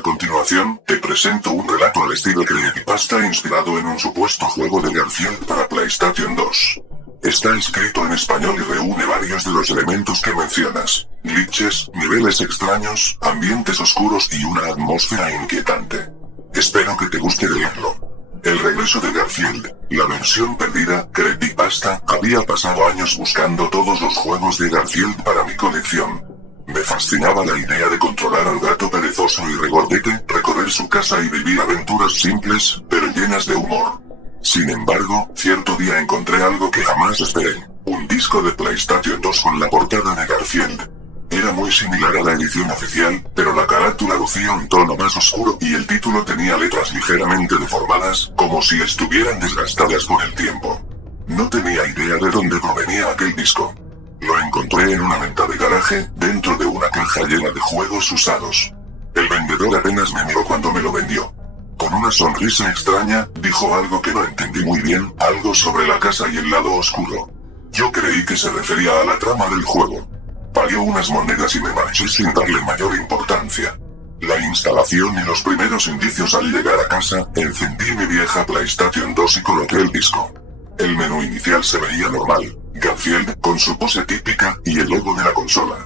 A continuación, te presento un relato al estilo creepypasta inspirado en un supuesto juego de Garfield para PlayStation 2. Está escrito en español y reúne varios de los elementos que mencionas: glitches, niveles extraños, ambientes oscuros y una atmósfera inquietante. Espero que te guste leerlo. El regreso de Garfield, la versión perdida, creepypasta. Había pasado años buscando todos los juegos de Garfield para mi colección. Me fascinaba la idea de controlar al gato perezoso y regordete, recorrer su casa y vivir aventuras simples, pero llenas de humor. Sin embargo, cierto día encontré algo que jamás esperé: un disco de PlayStation 2 con la portada de Garfield. Era muy similar a la edición oficial, pero la carátula lucía un tono más oscuro y el título tenía letras ligeramente deformadas, como si estuvieran desgastadas por el tiempo. No tenía idea de dónde provenía aquel disco. Lo encontré en una venta de garaje, dentro de una caja llena de juegos usados. El vendedor apenas me miró cuando me lo vendió. Con una sonrisa extraña, dijo algo que no entendí muy bien, algo sobre la casa y el lado oscuro. Yo creí que se refería a la trama del juego. Pagué unas monedas y me marché sin darle mayor importancia. La instalación y los primeros indicios al llegar a casa, encendí mi vieja PlayStation 2 y coloqué el disco. El menú inicial se veía normal: Garfield, con su pose típica, y el logo de la consola.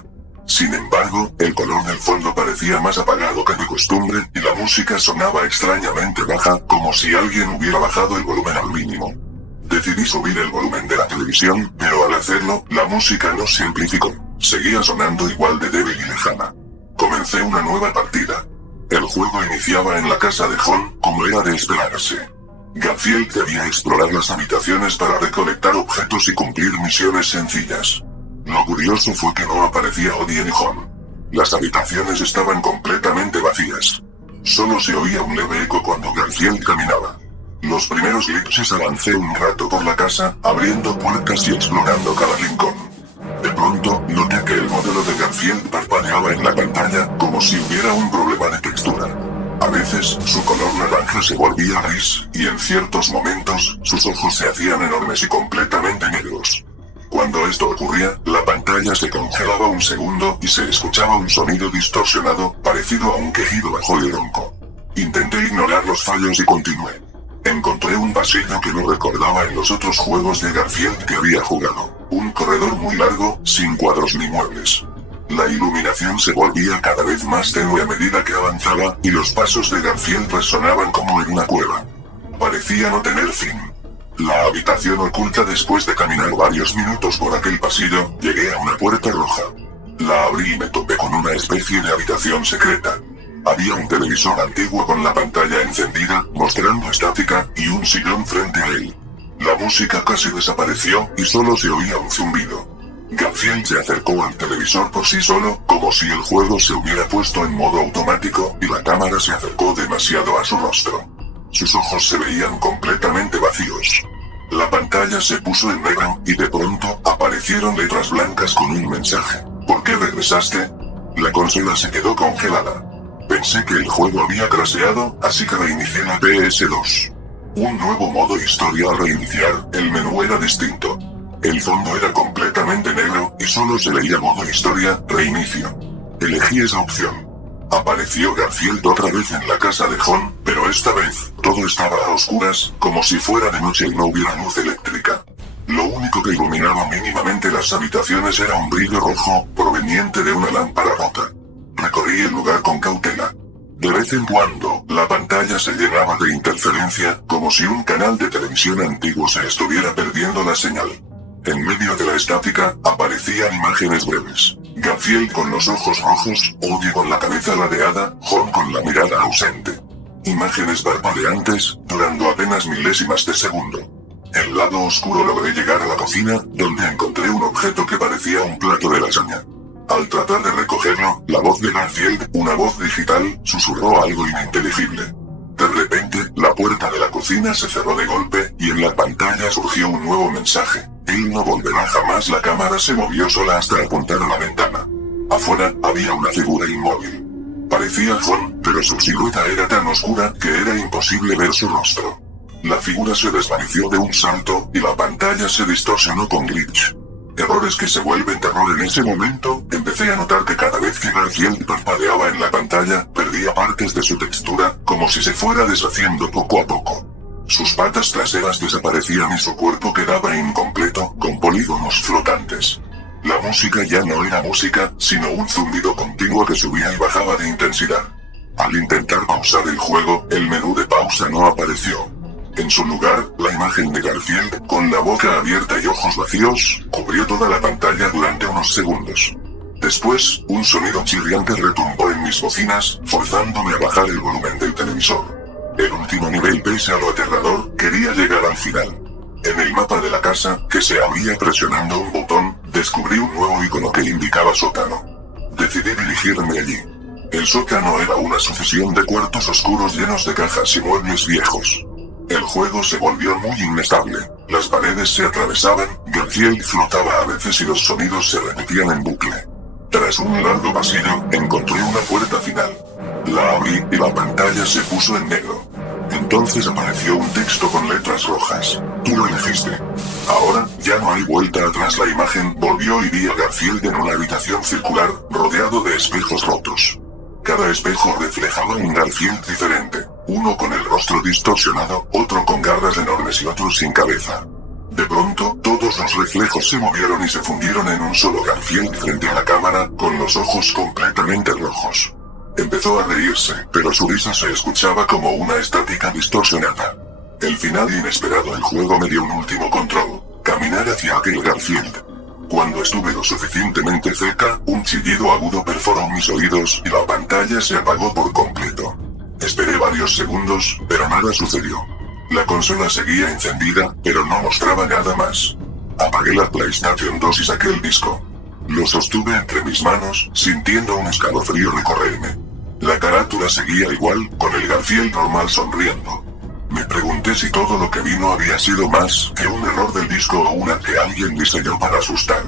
Sin embargo, el color del fondo parecía más apagado que de costumbre, y la música sonaba extrañamente baja, como si alguien hubiera bajado el volumen al mínimo. Decidí subir el volumen de la televisión, pero al hacerlo, la música no se amplificó. Seguía sonando igual de débil y lejana. Comencé una nueva partida. El juego iniciaba en la casa de John, como era de esperarse. Garfield debía explorar las habitaciones para recolectar objetos y cumplir misiones sencillas. Lo curioso fue que no aparecía Odie ni John. Las habitaciones estaban completamente vacías. Solo se oía un leve eco cuando Garfield caminaba. Los primeros glitches. Avancé un rato por la casa, abriendo puertas y explorando cada rincón. De pronto, noté que el modelo de Garfield parpadeaba en la pantalla, como si hubiera un problema de textura. A veces, su color naranja se volvía gris, y en ciertos momentos, sus ojos se hacían enormes y completamente negros. Cuando esto ocurría, la pantalla se congelaba un segundo y se escuchaba un sonido distorsionado, parecido a un quejido bajo y ronco. Intenté ignorar los fallos y continué. Encontré un pasillo que no recordaba en los otros juegos de Garfield que había jugado. Un corredor muy largo, sin cuadros ni muebles. La iluminación se volvía cada vez más tenue a medida que avanzaba, y los pasos de Garfield resonaban como en una cueva. Parecía no tener fin. La habitación oculta. Después de caminar varios minutos por aquel pasillo, llegué a una puerta roja. La abrí y me topé con una especie de habitación secreta. Había un televisor antiguo con la pantalla encendida, mostrando estática, y un sillón frente a él. La música casi desapareció, y solo se oía un zumbido. Garfield se acercó al televisor por sí solo, como si el juego se hubiera puesto en modo automático, y la cámara se acercó demasiado a su rostro. Sus ojos se veían completamente vacíos. La pantalla se puso en negro, y de pronto, aparecieron letras blancas con un mensaje: ¿por qué regresaste? La consola se quedó congelada. Pensé que el juego había crasheado, así que reinicié la PS2. Un nuevo modo historia. Al reiniciar, el menú era distinto. El fondo era completamente negro, y solo se leía modo historia, reinicio. Elegí esa opción. Apareció Garfield otra vez en la casa de John, pero esta vez, todo estaba a oscuras, como si fuera de noche y no hubiera luz eléctrica. Lo único que iluminaba mínimamente las habitaciones era un brillo rojo, proveniente de una lámpara rota. Recorrí el lugar con cautela. De vez en cuando, la pantalla se llenaba de interferencia, como si un canal de televisión antiguo se estuviera perdiendo la señal. En medio de la estática, aparecían imágenes breves. Garfield con los ojos rojos, Odie con la cabeza ladeada, John con la mirada ausente. Imágenes parpadeantes, durando apenas milésimas de segundo. En el lado oscuro logré llegar a la cocina, donde encontré un objeto que parecía un plato de lasaña. Al tratar de recogerlo, la voz de Garfield, una voz digital, susurró algo ininteligible. De repente, la puerta de la cocina se cerró de golpe, y en la pantalla surgió un nuevo mensaje: él no volverá jamás. La cámara se movió sola hasta apuntar a la ventana. Afuera, había una figura inmóvil. Parecía John, pero su silueta era tan oscura que era imposible ver su rostro. La figura se desvaneció de un salto, y la pantalla se distorsionó con glitch. Errores que se vuelven terror en ese momento. Empecé a notar que cada vez que Garfield parpadeaba en la pantalla, perdía partes de su textura, como si se fuera deshaciendo poco a poco. Sus patas traseras desaparecían y su cuerpo quedaba incompleto, con polígonos flotantes. La música ya no era música, sino un zumbido continuo que subía y bajaba de intensidad. Al intentar pausar el juego, el menú de pausa no apareció. En su lugar, la imagen de Garfield, con la boca abierta y ojos vacíos, cubrió toda la pantalla durante unos segundos. Después, un sonido chirriante retumbó en mis bocinas, forzándome a bajar el volumen del televisor. El último nivel, pese a lo aterrador, quería llegar al final. En el mapa de la casa, que se abría presionando un botón, descubrí un nuevo icono que indicaba sótano. Decidí dirigirme allí. El sótano era una sucesión de cuartos oscuros llenos de cajas y muebles viejos. El juego se volvió muy inestable. Las paredes se atravesaban, Garfield flotaba a veces y los sonidos se repetían en bucle. Tras un largo pasillo, encontré una puerta final. La abrí y la pantalla se puso en negro. Entonces apareció un texto con letras rojas. Tú lo elegiste. Ahora, ya no hay vuelta atrás. La imagen volvió y vi a Garfield en una habitación circular, rodeado de espejos rotos. Cada espejo reflejaba un Garfield diferente. Uno con el rostro distorsionado, otro con garras enormes y otro sin cabeza. De pronto, todos los reflejos se movieron y se fundieron en un solo Garfield frente a la cámara, con los ojos completamente rojos. Empezó a reírse, pero su risa se escuchaba como una estática distorsionada. El final inesperado del juego me dio un último control: caminar hacia aquel Garfield. Cuando estuve lo suficientemente cerca, un chillido agudo perforó mis oídos y la pantalla se apagó por completo. Esperé varios segundos, pero nada sucedió. La consola seguía encendida, pero no mostraba nada más. Apagué la PlayStation 2 y saqué el disco. Lo sostuve entre mis manos, sintiendo un escalofrío recorrerme. La carátula seguía igual, con el Garfield normal sonriendo. Me pregunté si todo lo que vi no había sido más que un error del disco o una que alguien diseñó para asustar.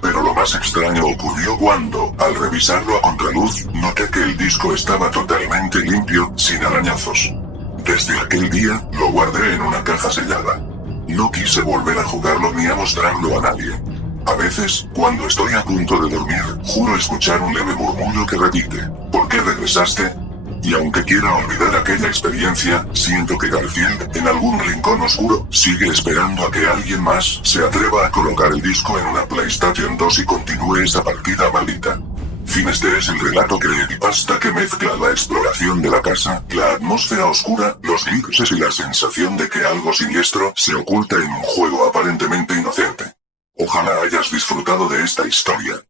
Pero lo más extraño ocurrió cuando, al revisarlo a contraluz, noté que el disco estaba totalmente limpio, sin arañazos. Desde aquel día, lo guardé en una caja sellada. No quise volver a jugarlo ni a mostrarlo a nadie. A veces, cuando estoy a punto de dormir, juro escuchar un leve murmullo que repite: ¿por qué regresaste? Y aunque quiera olvidar aquella experiencia, siento que Garfield, en algún rincón oscuro, sigue esperando a que alguien más se atreva a colocar el disco en una PlayStation 2 y continúe esa partida maldita. Fin. Este es el relato creepypasta que mezcla la exploración de la casa, la atmósfera oscura, los glitches y la sensación de que algo siniestro se oculta en un juego aparentemente inocente. Ojalá hayas disfrutado de esta historia.